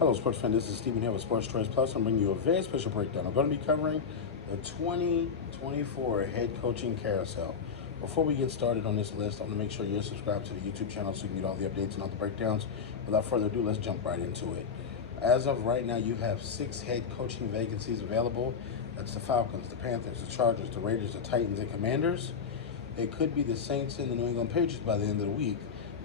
Hello, sports fan. This is Stephen here with Sports Choice Plus. I'm bringing you a very special breakdown. I'm going to be covering the 2024 head coaching carousel. Before we get started on this list, I want to make sure you're subscribed to the YouTube channel so you can get all the updates and all the breakdowns. Without further ado, let's jump right into it. As of right now, you have 6 head coaching vacancies available. That's the Falcons, the Panthers, the Chargers, the Raiders, the Titans, and Commanders. It could be the Saints and the New England Patriots by the end of the week,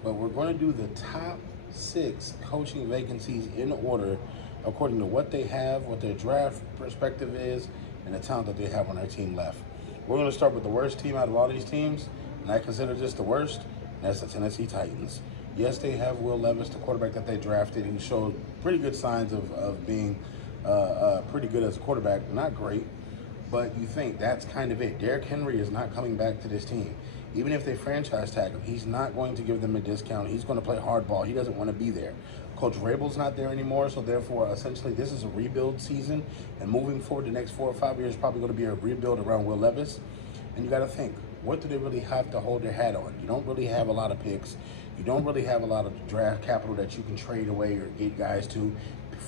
but we're going to do the top 6 coaching vacancies in order according to what they have, what their draft perspective is, and the talent that they have on their team left. We're going to start with the worst team out of all these teams, and I consider this the worst, and that's the Tennessee Titans. Yes, they have Will Levis, the quarterback that they drafted. He showed pretty good signs of being pretty good as a quarterback. Not great, but you think that's kind of it. Derrick Henry is not coming back to this team. Even if they franchise tag him, he's not going to give them a discount. He's going to play hardball. He doesn't want to be there. Coach Vrabel's not there anymore, so therefore, essentially, this is a rebuild season. And moving forward, the next 4 or 5 years is probably going to be a rebuild around Will Levis. And you got to think, what do they really have to hold their hat on? You don't really have a lot of picks. You don't really have a lot of draft capital that you can trade away or get guys to.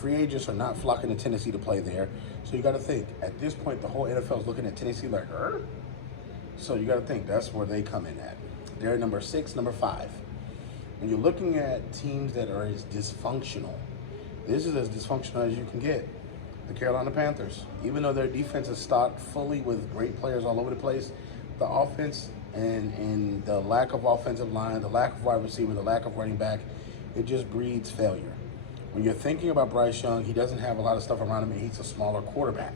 Free agents are not flocking to Tennessee to play there. So you got to think, at this point, the whole NFL is looking at Tennessee like, So you got to think that's where they come in at. They're number 6, number 5. When you're looking at teams that are as dysfunctional, this is as dysfunctional as you can get. The Carolina Panthers, even though their defense is stocked fully with great players all over the place, the offense and the lack of offensive line, the lack of wide receiver, the lack of running back, it just breeds failure. When you're thinking about Bryce Young, he doesn't have a lot of stuff around him, and he's a smaller quarterback.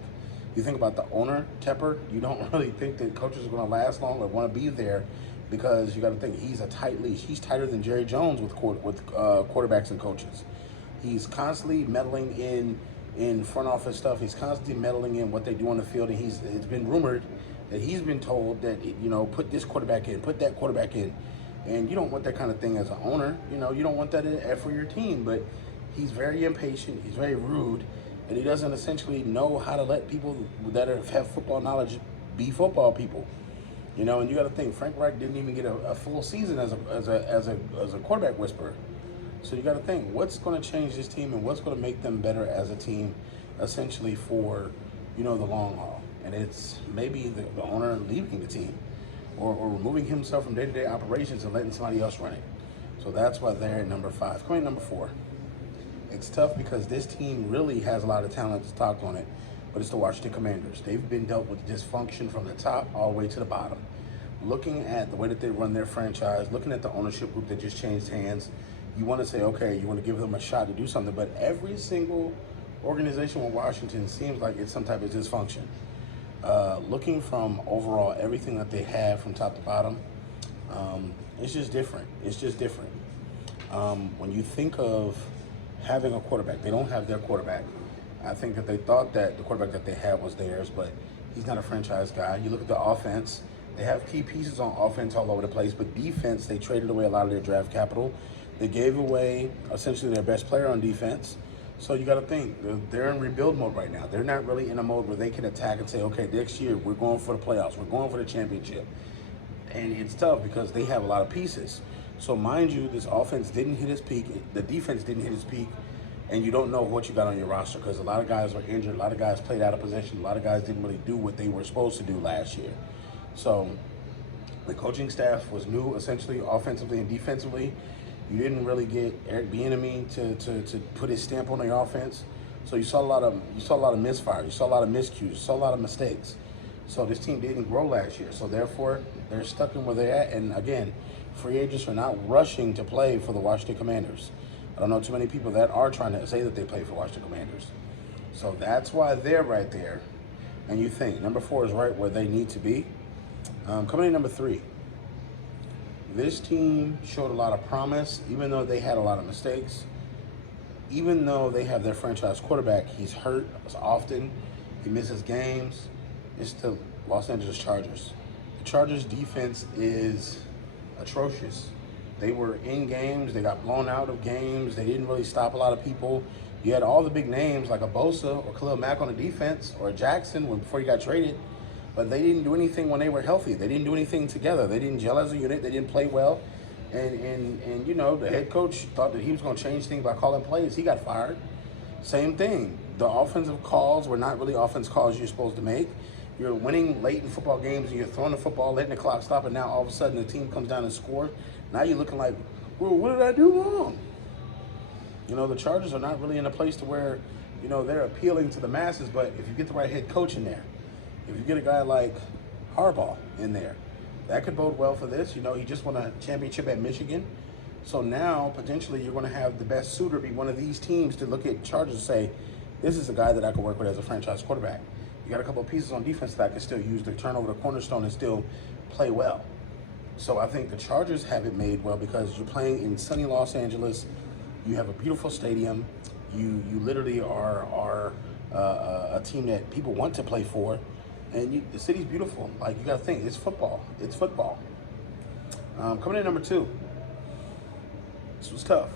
You think about the owner, Tepper, you don't really think that coaches are going to last long or want to be there because you got to think he's a tight leash. He's tighter than Jerry Jones with quarterbacks and coaches. He's constantly meddling in front office stuff. He's constantly meddling in what they do on the field, and it's been rumored that he's been told that, put this quarterback in, put that quarterback in. And you don't want that kind of thing as an owner. You don't want that for your team, but he's very impatient. He's very rude. And he doesn't essentially know how to let people that have football knowledge be football people. And you got to think Frank Reich didn't even get a full season as a quarterback whisperer. So you got to think what's going to change this team and what's going to make them better as a team, essentially for the long haul. And it's maybe the owner leaving the team or removing himself from day-to-day operations and letting somebody else run it. So that's why they're at number 5. Coming number 4. It's tough because this team really has a lot of talent to talk on it, but it's the Washington Commanders. They've been dealt with dysfunction from the top all the way to the bottom. Looking at the way that they run their franchise, looking at the ownership group that just changed hands, you want to say, okay, you want to give them a shot to do something, but every single organization in Washington seems like it's some type of dysfunction. Looking from overall everything that they have from top to bottom, it's just different. It's just different. When you think of having a quarterback, they don't have their quarterback. I think that they thought that the quarterback that they had was theirs, but he's not a franchise guy. You look at the offense, they have key pieces on offense all over the place, but defense, they traded away a lot of their draft capital. They gave away essentially their best player on defense. So you got to think, they're in rebuild mode right now. They're not really in a mode where they can attack and say, okay, next year we're going for the playoffs, we're going for the championship. And it's tough because they have a lot of pieces. So mind you, this offense didn't hit its peak, the defense didn't hit its peak, and you don't know what you got on your roster because a lot of guys were injured, a lot of guys played out of position, a lot of guys didn't really do what they were supposed to do last year. So the coaching staff was new, essentially, offensively and defensively. You didn't really get Eric Bieniemy to put his stamp on the offense. So you saw a lot of misfires, you saw a lot of miscues, you saw a lot of mistakes. So this team didn't grow last year. So therefore, they're stuck in where they're at. And again, free agents are not rushing to play for the Washington Commanders. I don't know too many people that are trying to say that they play for Washington Commanders. So that's why they're right there. And you think number 4 is right where they need to be. Coming in number 3. This team showed a lot of promise, even though they had a lot of mistakes. Even though they have their franchise quarterback, he's hurt often. He misses games. It's the Los Angeles Chargers. The Chargers defense is atrocious. They were in games, they got blown out of games, they didn't really stop a lot of people. You had all the big names like a Bosa or Khalil Mack on the defense or a Jackson before he got traded, but they didn't do anything when they were healthy. They didn't do anything together. They didn't gel as a unit. They didn't play well. And the head coach thought that he was going to change things by calling plays. He got fired. Same thing. The offensive calls were not really offense calls you're supposed to make. You're winning late in football games and you're throwing the football, letting the clock stop, and now all of a sudden the team comes down and scores. Now you're looking like, well, what did I do wrong? You know, the Chargers are not really in a place to where, you know, they're appealing to the masses, but if you get the right head coach in there, if you get a guy like Harbaugh in there, that could bode well for this. You know, he just won a championship at Michigan. So now, potentially, you're going to have the best suitor be one of these teams to look at Chargers and say, this is a guy that I can work with as a franchise quarterback. You got a couple of pieces on defense that I can still use to turn over the cornerstone and still play well. So I think the Chargers have it made well because you're playing in sunny Los Angeles. You have a beautiful stadium. You literally are a team that people want to play for. And the city's beautiful. Like, you got to think, it's football. It's football. Coming in number 2. This was tough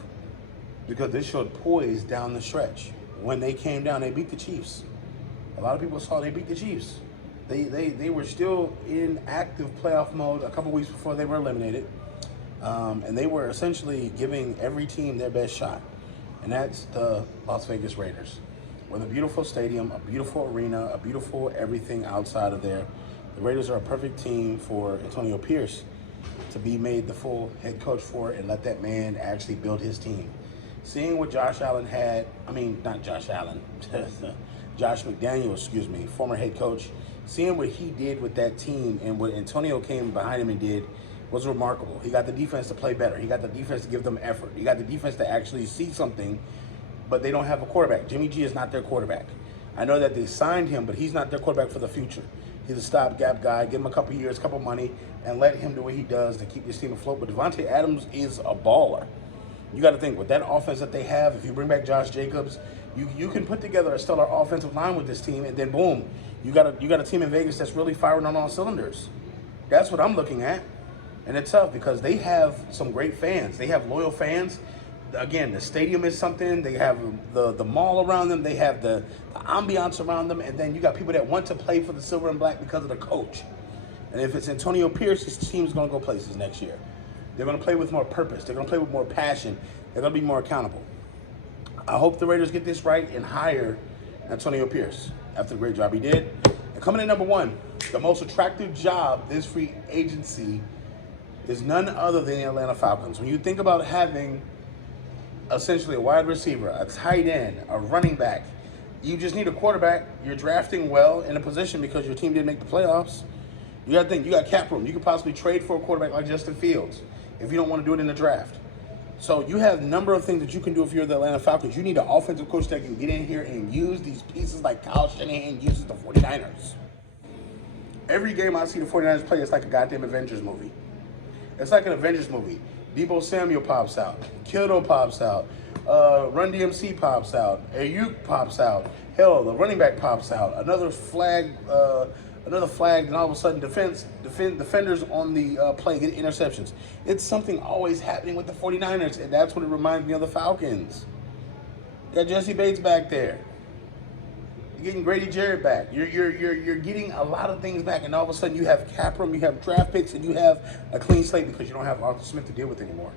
because they showed poise down the stretch. When they came down, they beat the Chiefs. A lot of people saw they beat the Chiefs. They were still in active playoff mode a couple weeks before they were eliminated. And they were essentially giving every team their best shot. And that's the Las Vegas Raiders. With a beautiful stadium, a beautiful arena, a beautiful everything outside of there. The Raiders are a perfect team for Antonio Pierce to be made the full head coach for and let that man actually build his team. Seeing what Josh Allen had, not Josh Allen, Josh McDaniels, former head coach, seeing what he did with that team and what Antonio came behind him and did was remarkable. He got the defense to play better. He got the defense to give them effort. He got the defense to actually see something, but they don't have a quarterback. Jimmy G is not their quarterback. I know that they signed him, but he's not their quarterback for the future. He's a stopgap guy. Give him a couple years, couple money, and let him do what he does to keep this team afloat. But Devontae Adams is a baller. You got to think, with that offense that they have, if you bring back Josh Jacobs, you can put together a stellar offensive line with this team, and then boom, you got a team in Vegas that's really firing on all cylinders. That's what I'm looking at. And it's tough because they have some great fans. They have loyal fans. Again, the stadium is something. They have the mall around them. They have the ambiance around them. And then you got people that want to play for the silver and black because of the coach. And if it's Antonio Pierce, his team's going to go places next year. They're going to play with more purpose. They're going to play with more passion. They're going to be more accountable. I hope the Raiders get this right and hire Antonio Pierce after the great job he did. And coming in number 1, the most attractive job this free agency is none other than the Atlanta Falcons. When you think about having essentially a wide receiver, a tight end, a running back, you just need a quarterback. You're drafting well in a position because your team didn't make the playoffs. You got to think, you got cap room. You could possibly trade for a quarterback like Justin Fields if you don't want to do it in the draft. So you have a number of things that you can do if you're the Atlanta Falcons. You need an offensive coach that can get in here and use these pieces like Kyle Shanahan uses the 49ers. Every game I see the 49ers play, it's like a goddamn Avengers movie. It's like an Avengers movie. Deebo Samuel pops out. Kittle pops out. Run DMC pops out. Ayuk pops out. Hell, the running back pops out. Another flag, and all of a sudden defenders on the play get interceptions. It's something always happening with the 49ers, and that's what it reminds me of the Falcons. You got Jesse Bates back there. You're getting Grady Jarrett back. You're getting a lot of things back, and all of a sudden you have cap room, you have draft picks, and you have a clean slate because you don't have Arthur Smith to deal with anymore.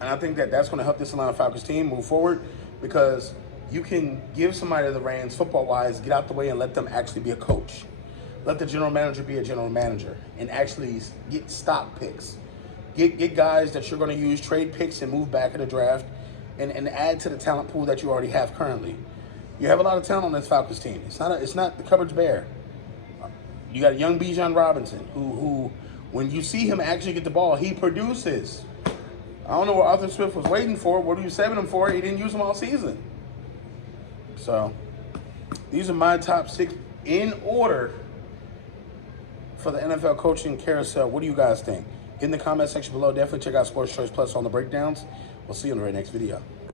And I think that that's going to help this Atlanta Falcons team move forward because you can give somebody the reins football-wise, get out the way, and let them actually be a coach. Let the general manager be a general manager and actually get stock picks. Get guys that you're going to use, trade picks, and move back in the draft and add to the talent pool that you already have currently. You have a lot of talent on this Falcons team. It's not the cupboard's bare. You got a young Bijan Robinson who, when you see him actually get the ball, he produces. I don't know what Arthur Smith was waiting for. What are you saving him for? He didn't use him all season. So these are my top 6 in order for the NFL coaching carousel. What do you guys think? Get in the comment section below. Definitely check out Sports Choice Plus on the breakdowns. We'll see you in the very next video.